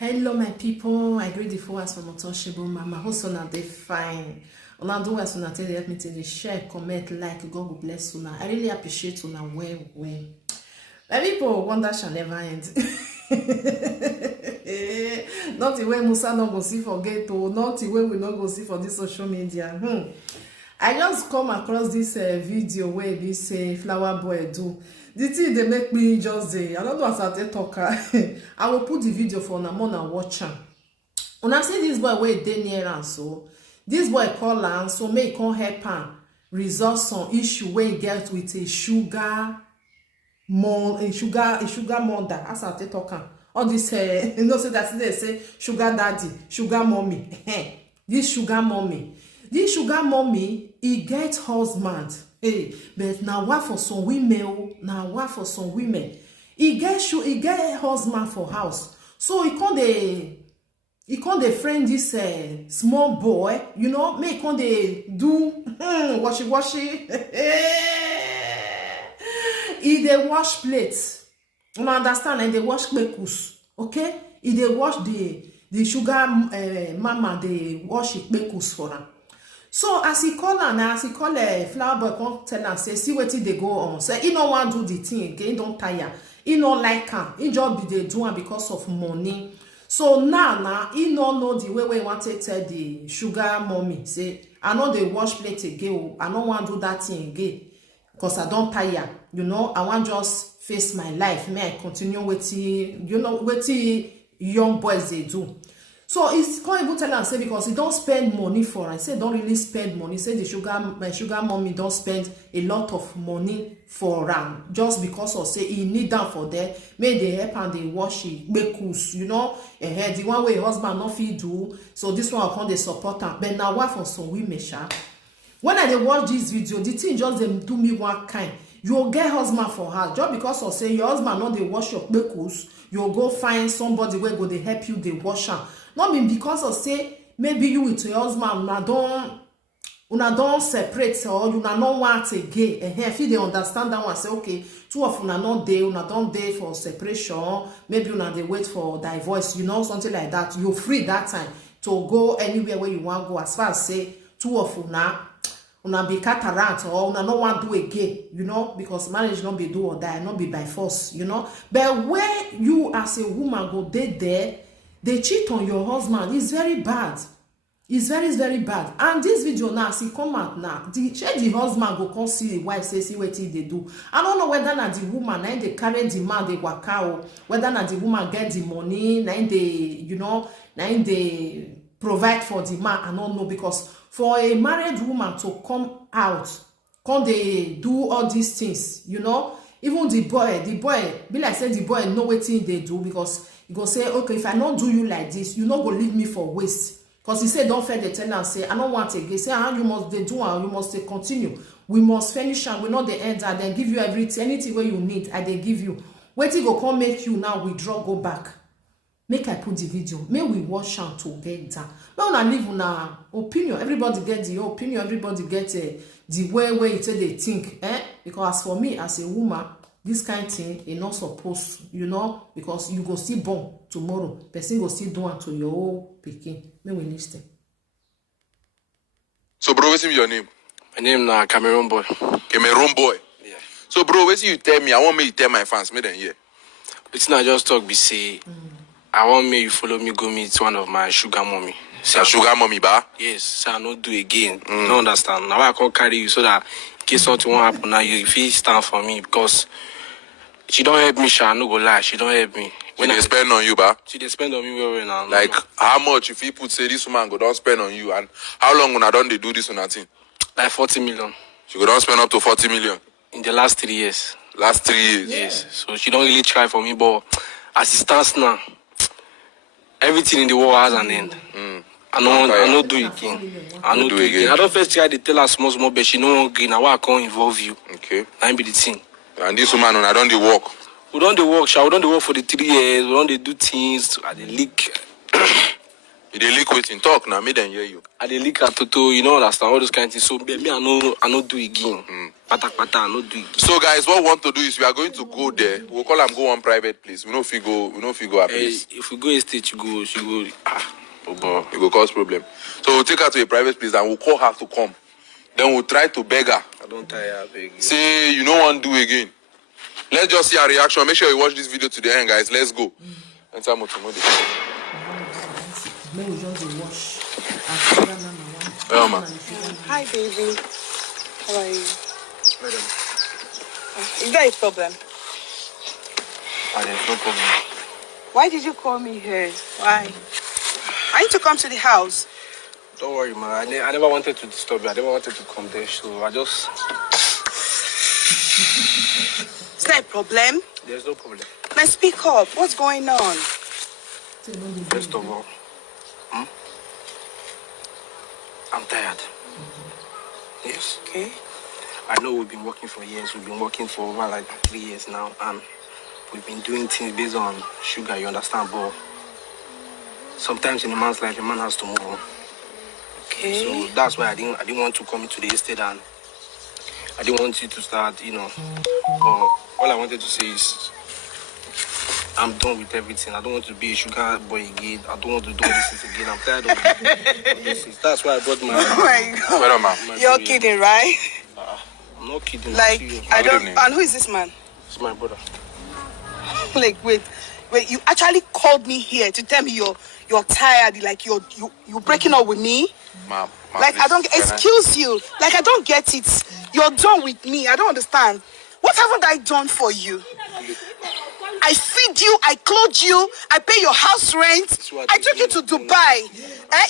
Hello, my people. I greet the followers from Untouchable Mama. Host on they fine. Una do as una tell help me to share, comment, like. God will bless una. I really appreciate una well. My people, wonder shall never end. Not the way Musa not go see for ghetto, not the way we not go see for this social media. I just come across this video where this flower boy do. The thing they make me just I don't know as I talk. I will put the video for una more and watch am. Una see this boy where dey near am, so this boy call am so make come help am resolve some issue where he get with a sugar mother. As I talk am. All this you know say that they say sugar daddy, sugar mommy. This sugar mommy, he get husband. Hey, but now what for some women? He get husband for house. So he can't dey friend this small boy, you know, make on dey do washy. He dey wash plates. You understand? And they wash kpekus. Okay? He dey wash the sugar mama, they wash kpekus for her. So as he call her now, as he call a flower boy, come tell her, say, see what they go on. Say, he no want do the thing again, don't tire. He no like her. He just be the doing because of money. So now, he no know the way we want to tell the sugar mommy. Say, I know they wash plate again. I don't want to do that thing again. Because I don't tire. You know, I want just face my life. May I continue with you know, with young boys they do. So he can't even tell and say because he don't spend money for her. He say don't really spend money. He say my sugar mommy don't spend a lot of money for her just because of say he need them for there. May they help and they wash it, make us, you know. The one way husband not fit do. So this one can they support her. But now what for some women, sha? When I watch this video, the thing just them do me one kind. You'll get husband for her just because of say your husband not they wash your kpekus. You'll go find somebody where go they help you they wash her. Not mean because of say maybe you with your husband una don't separate or you not want again. If you they understand that one, say okay, two of una not there, una don't there for separation. Maybe una they wait for divorce, you know, something like that. You're free that time to go anywhere where you want to go. As far as say two of una be cataract or una no want do again, you know, because marriage not be do or die, not be by force, you know. But where you as a woman go there, they cheat on your husband, it's very bad. It's very, very bad. And this video now, see come out now. The husband go come see the wife, say, see what they do. I don't know whether na the woman, now they carry the man, they work out, whether na the woman get the money, now they, you know, now they provide for the man. I don't know, because for a married woman to come out, come they do all these things, you know, even the boy, be like say the boy know what thing they do because he go say, okay, if I not do you like this, you not go leave me for waste. Because he said, don't fail the tell and say, I don't want again. Say, you must they do and you must they continue. We must finish and we not the end and then give you everything, anything where you need, and they give you. Wait till go come make you now withdraw, go back. Make I put the video. May we watch out together. Now I live on our opinion. Everybody get the opinion. Everybody get the way it they think. Because as for me, as a woman, this kind of thing is not supposed, you know, because you go still born tomorrow. Person go still do it to your own pikin. May we listen. So, bro, what's your name? My name na Cameroon boy. Cameroon boy. Yeah. So, bro, what's you tell me? I want me to tell my fans, me then here. It's not just talk. Be say, I want me you follow me go meet one of my sugar mommy. Say sugar mommy, ba? Yes. So I not do again. No understand. Now I can carry you so that in case something won't happen, now you feel stand for me because she don't help me. I no go lie. She don't help me. When they spend on you, ba? She they spend on me well now. Like how much if people say this woman go don't spend on you, and how long when I don't they do this on that thing? Like 40 million. She go don't spend up to 40 million in the last 3 years. Last 3 years. Yes. So she don't really try for me, but as it stands now, everything in the world has an end. I know do it again. I know do it again. I don't first try to tell her small, but she know again. Now I can't involve you. Okay. That be the thing. And this woman, when I don't they work. We don't they work. We don't they work for the 3 years. We don't they do things. They leak. dey leak wetin talk now, make them hear you. I dey leak at Toto, you know, understand all those kind of things. So me, I no do again. Pata, I no do again. So guys, what we want to do is we are going to go there. We'll call them go one private place. We know if we go a place. If we go a state, you go. Oh boy, it will cause problem. So we'll take her to a private place and we'll call her to come. Then we'll try to beg her. I don't tire, beg. Say you don't want to do again. Let's just see her reaction. Make sure you watch this video to the end, guys. Let's go. Enter motor. Hi, baby. How are you? Madam. Is there a problem? There's no problem. Why did you call me here? Why? I need to come to the house. Don't worry, man. I never wanted to disturb you. I never wanted to come there, so I just... Is there a problem? There's no problem. Now speak up. What's going on? First of all, I'm tired. Yes. Okay. I know we've been working for years. We've been working for over like 3 years now, and we've been doing things based on sugar, you understand, but sometimes in a man's life, a man has to move on. Okay. So that's why I didn't want to come into the estate, and I didn't want you to start, you know. But all I wanted to say is I'm done with everything. I don't want to be a sugar boy again. I don't want to do this things again. I'm tired of this things. That's why I brought my... Oh my God. You're kidding, right? I'm not kidding. Like, I don't... And who is this man? It's my brother. Like, wait, you actually called me here to tell me you're tired, like you're breaking up with me? Ma'am, like, I don't... Excuse you. Like, I don't get it. You're done with me. I don't understand. What haven't I done for you? I feed you, I clothe you, I pay your house rent. I took you to Dubai.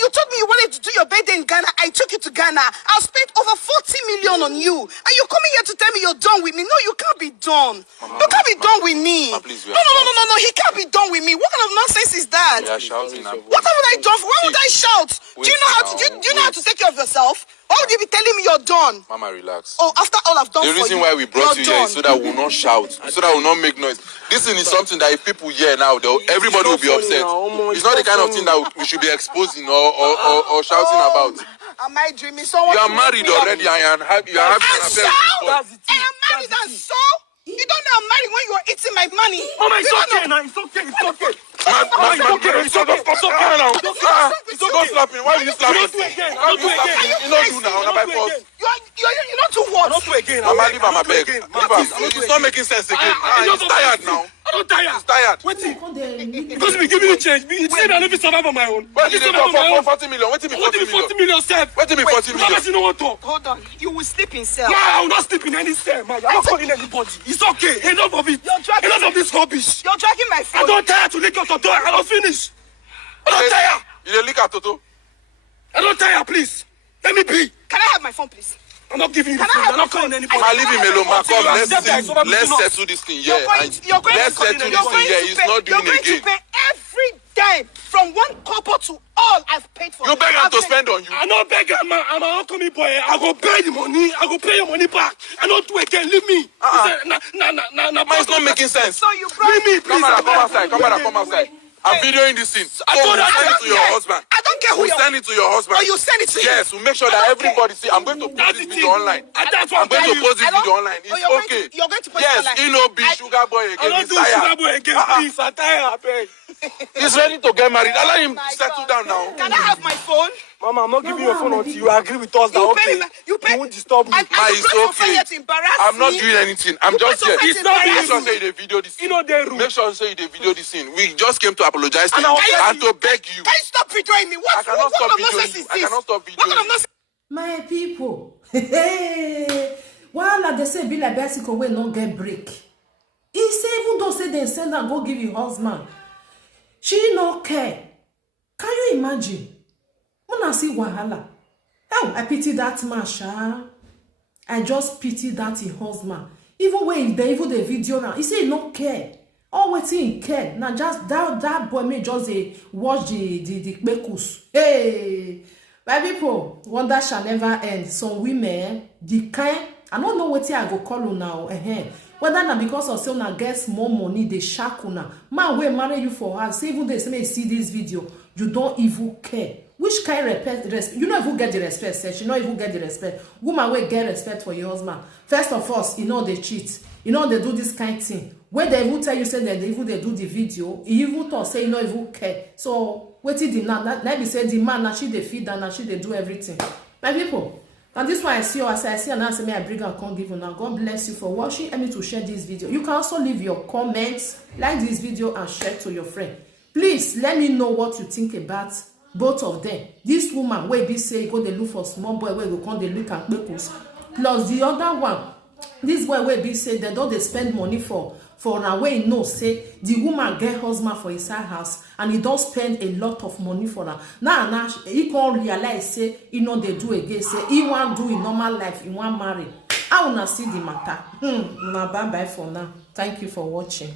You told me you wanted to do your birthday in Ghana. I took you to Ghana. I spent over 40 million on you. And you're coming here to tell me you're done with me. No, you can't be done. You can't be done with me. No. He can't be done with me. What kind of nonsense is that? We are shouting now. What haven't I done for? Why would I shout? Do you know how to take care of yourself? Why would you be telling me you're done? Mama, relax. Oh, after all I've done for you. The reason why we brought you here is so that we will not shout, so that we will not make noise. This thing is something that if people hear now, everybody will be upset. It's not the kind of thing that we should be exposing or shouting about. Am I dreaming? Someone you are married already and you are having an affair with this boy. I am married and so? You don't know I'm married when you are eating my money. Mama, it's okay now. It's okay. It's okay now. Don't slap me. Why will you slap me? Don't do again. Don't do again. You don't do now. By force. You not do what? Don't do again. Mama, leave him, beg. It's not making sense again. He's tired now. I'm not tired. He's tired. Wait. Because we give me the change. You said I never survive on my own. What did you do for 40 million? What did you 40 million, sir? What did you 40 million? You don't want to talk. Hold on. You will sleep in cell. No, I will not sleep in any cell, man. I'm not calling anybody. It's okay. Enough of it. Enough of this rubbish. You're dragging my phone. I don't tire to lick your Toto. I don't finish. I don't tire. You don't lick at Toto? I don't tire, please. Let me be. Can I have my phone, please? I'm not giving you the phone. I'm not calling anybody. I leave him alone, man. Come, let's settle this thing here. Let's settle this thing here. He's not doing it again. You're going to pay every dime from one couple to all I've paid for. You beg him to spend on you. I don't beg him, man. I'm an upcoming boy. I go pay the money. I go pay your money back. I don't do it again. Leave me. Man, it's not making sense. So you brought me, please. Come outside. I'm videoing this scene. I told you send it to your husband. I don't care who you send it to your husband. Or you send it to him. Yes, we'll make sure that everybody see. I'm going to post this video online. I'm going to post this video online. It's okay. You're going to post it online. Yes, he no be sugar boy again. I don't do sugar boy again, please. I'm tired, beg. He's ready to get married. Allow him settle down now. Can I have my phone? Mama, I'm not giving you your phone until you agree with us that you won't disturb me. It's okay. I'm not doing anything. I'm just here. It's not Make sure say the video this scene. Make sure say the video this scene. We just came to apologize to you and to beg you. Can you stop videoing me? What kind of nonsense is this? I cannot stop videoing you. My people, Wahala they say be like bicycle wey no get brake. He say even though say they send am go give your husband, she no care. Can you imagine? When I see Wahala, oh, I pity that man, sha. I just pity that his husband. Even when they even the video now, he say he no care. All waiting care. Now just that boy may just watch the bekus. Hey, my people, wonder shall never end. Some women, the kind, I don't know what I go call you now. Whether na because of say una get more money, they shack una. Man, we marry you for her. Say even they say me see this video. you don't even care. Which kind of respect? You don't even get the respect, sir. You don't even get the respect. Woman will get respect for your husband. First of all, you know they cheat. You know they do this kind of thing. When they even tell you say that they do the video, he even talk say you don't even care. So what did the man? Let me say the man actually they feed and actually they do everything. My people. And this one I see, I see and I say, may I bring and come give you now. God bless you for watching. Help me to share this video. You can also leave your comments, like this video, and share to your friend. Please let me know what you think about both of them. This woman where be say go they look for small boy where go come they look at purpose. Plus the other one, this boy where be say they don't they spend money for a way no say the woman get husband for inside house and he don't spend a lot of money for her. Now he can't realize say he know they do again say he want do in normal life he want marry. I wanna see the matter. Bye bye for now. Thank you for watching.